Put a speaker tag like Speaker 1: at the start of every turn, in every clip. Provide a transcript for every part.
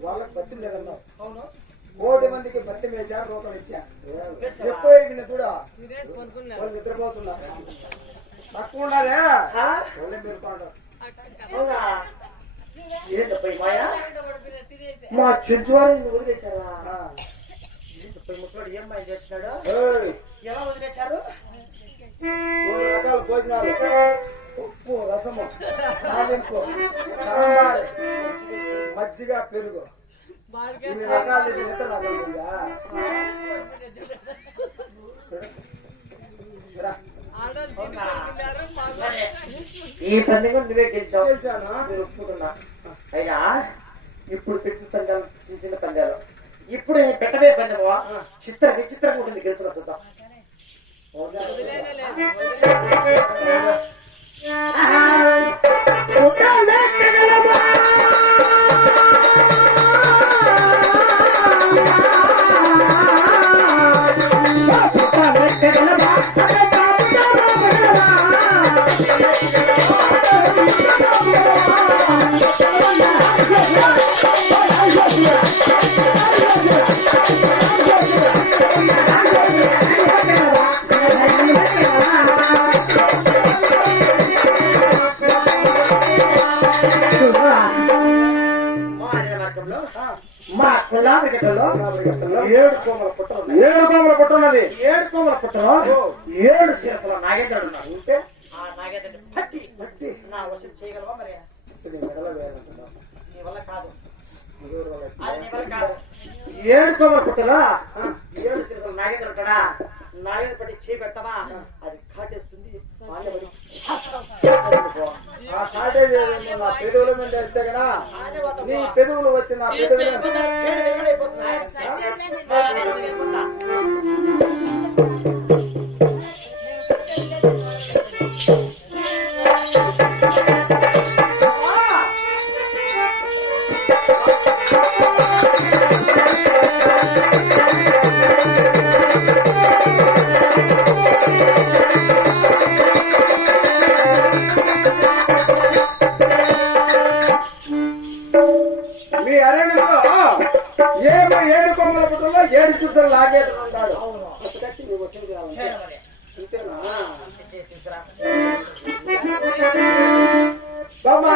Speaker 1: వాళ్ళకి బత్తి లేదన్నావు
Speaker 2: అవును.
Speaker 1: కోటి మందికి బత్తి వేశారు రూపాయలు ఇచ్చా? ఎక్కువ ఎగిన చూడ. వాళ్ళు నిద్రపోతున్నారు తక్కువ ఉండాలి? వాళ్ళే
Speaker 2: మాయ? మా వదిలేశారా ముసలాడు ఏం మాయ చేస్తున్నాడు?
Speaker 1: ఏయ్,
Speaker 2: ఎలా వదిలేశారు?
Speaker 1: రకాల భోజనాలు. ఉప్పు రసము. సాంబార్. మజ్జిగ పెరుగు. ఇన్ని రకాలు రకాలు
Speaker 2: ఈ పందెం నువ్వే గెలిచావు? నేను ఒప్పుకున్నా అయినా ఇప్పుడు పెట్టిన పందాలు చిన్న చిన్న పందాలు. ఇప్పుడు నేను పెట్టబోయే పందెము చిత్ర విచిత్రంగా ఉంటుంది గెలిచిన చూద్దాం. మా మా ఏడు కోమల ఉన్నాయి.
Speaker 1: ఏడు పుట్టున్నది
Speaker 2: ఏడు కోమల పుట్టలో ఏడు శిరసల నాగేంద్రుడు ఉన్నాడు
Speaker 1: ఉంటే
Speaker 2: ఆ నాగేంద్రుడిని పట్టి
Speaker 1: బట్టి
Speaker 2: నా వశం చేయగలవా మరి
Speaker 1: ఇది మెడలో వేయాలంటున్నావు.
Speaker 2: నీ వల్ల కాదు
Speaker 1: ముగ్గురు వాళ్ళ
Speaker 2: అది నీ వల్ల కాదు ఏడు కోమల పుట్టలో ఏడు శిరసల నాగేంద్రుడు ఉంటాడా నాగేంద్ర పట్టి చేయి పెట్టవా అది కాటేస్తుంది
Speaker 1: ఆ కాటేజ్ నా పెదవుల మీద వేస్తే కదా నీ. పెదవులు వచ్చిన పెదవుల সমাজ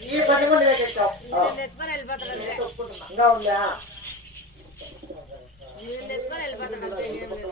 Speaker 1: నీ ఏడు
Speaker 3: నెత్తుకొని వెళ్ళిపోతాడు అంతే
Speaker 1: ఇంకా ఉందా
Speaker 3: నేను నెత్తుకొని వెళ్ళిపోతాడు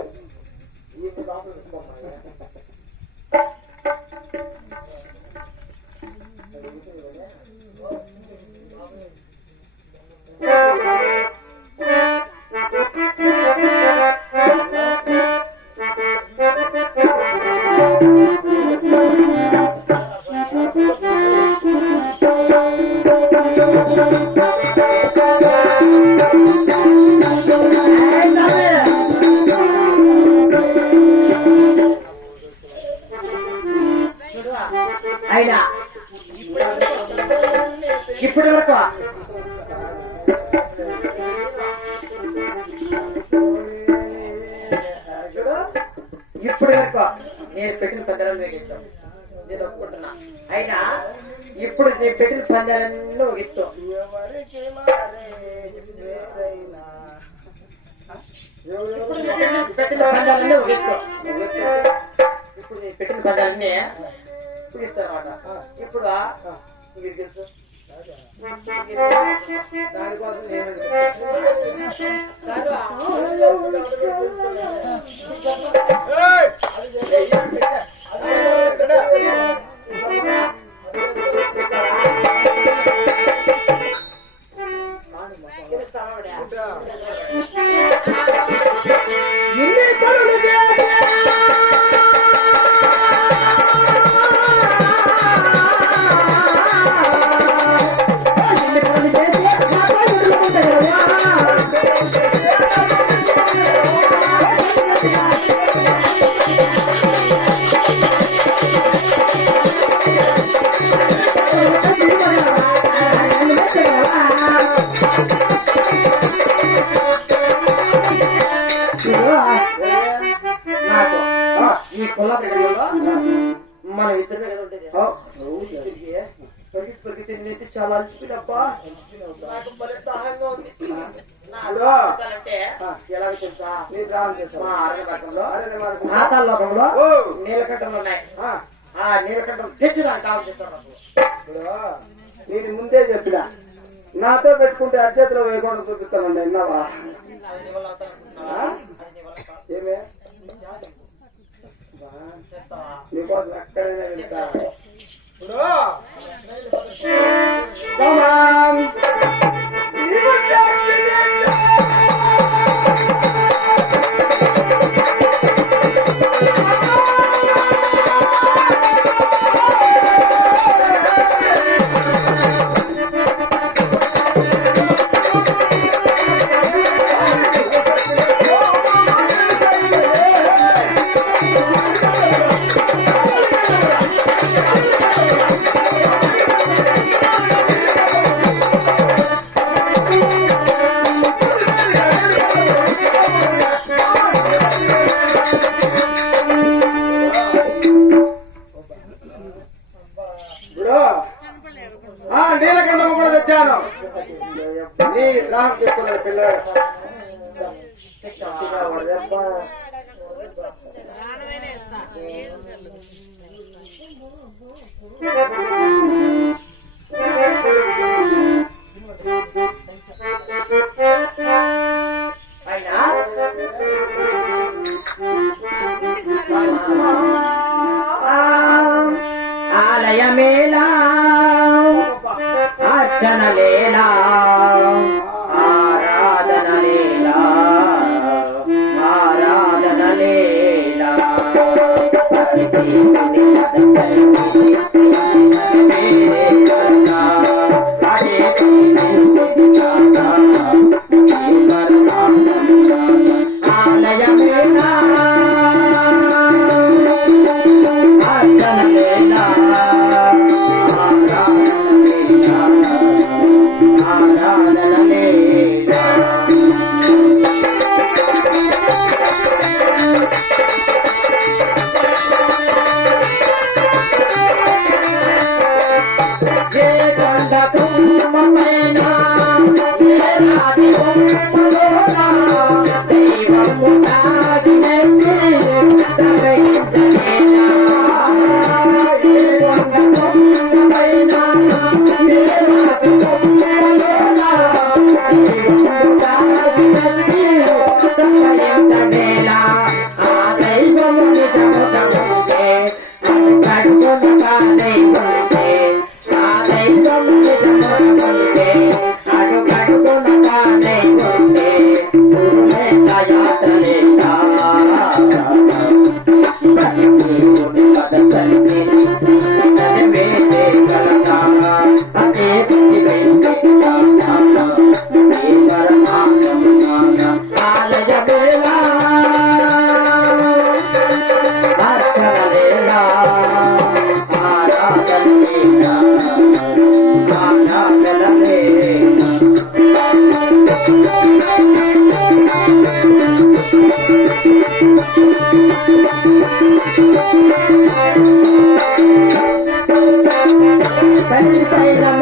Speaker 2: I'm going to spot my way. నేను ఒప్పుకుంటున్నా. అయినా ఇప్పుడు నేను పెట్టిన పందాలన్నీ
Speaker 1: వేరైనా.
Speaker 2: ఇప్పుడు నేను పెట్టిన పందాలన్నీ ఇప్పుడు నేను పెట్టిన పందాలన్నీ ఇస్తానమాట ఇప్పుడు మీకు తెలుసు.
Speaker 1: దానికోసం నేను
Speaker 2: ఎన్ని ఈ మనం ఇద్దరు ఉండేది పరిగెత్తి పరిగెత్తి నేనైతే చాలా అలసిపోయినప్ప? నాకు భలే దాహంగా ఉంది. లోకంలో. నీలకంఠలు ఉన్నాయి.
Speaker 1: ఆ,
Speaker 2: ఆ నీలకంఠం తెచ్చి నాకు కావాల్సిస్తాను
Speaker 1: ఇప్పుడు నేను ముందే చెప్పిన. నాతో పెట్టుకుంటే అరచేతిలో వేయకుండా చూపిస్తానండి విన్నావా ఏమే? నీకోసం ఎక్కడైనా వెళ్తా. ఇప్పుడు
Speaker 2: ఆలయమేలా అర్చన
Speaker 1: దైవము
Speaker 2: Bye.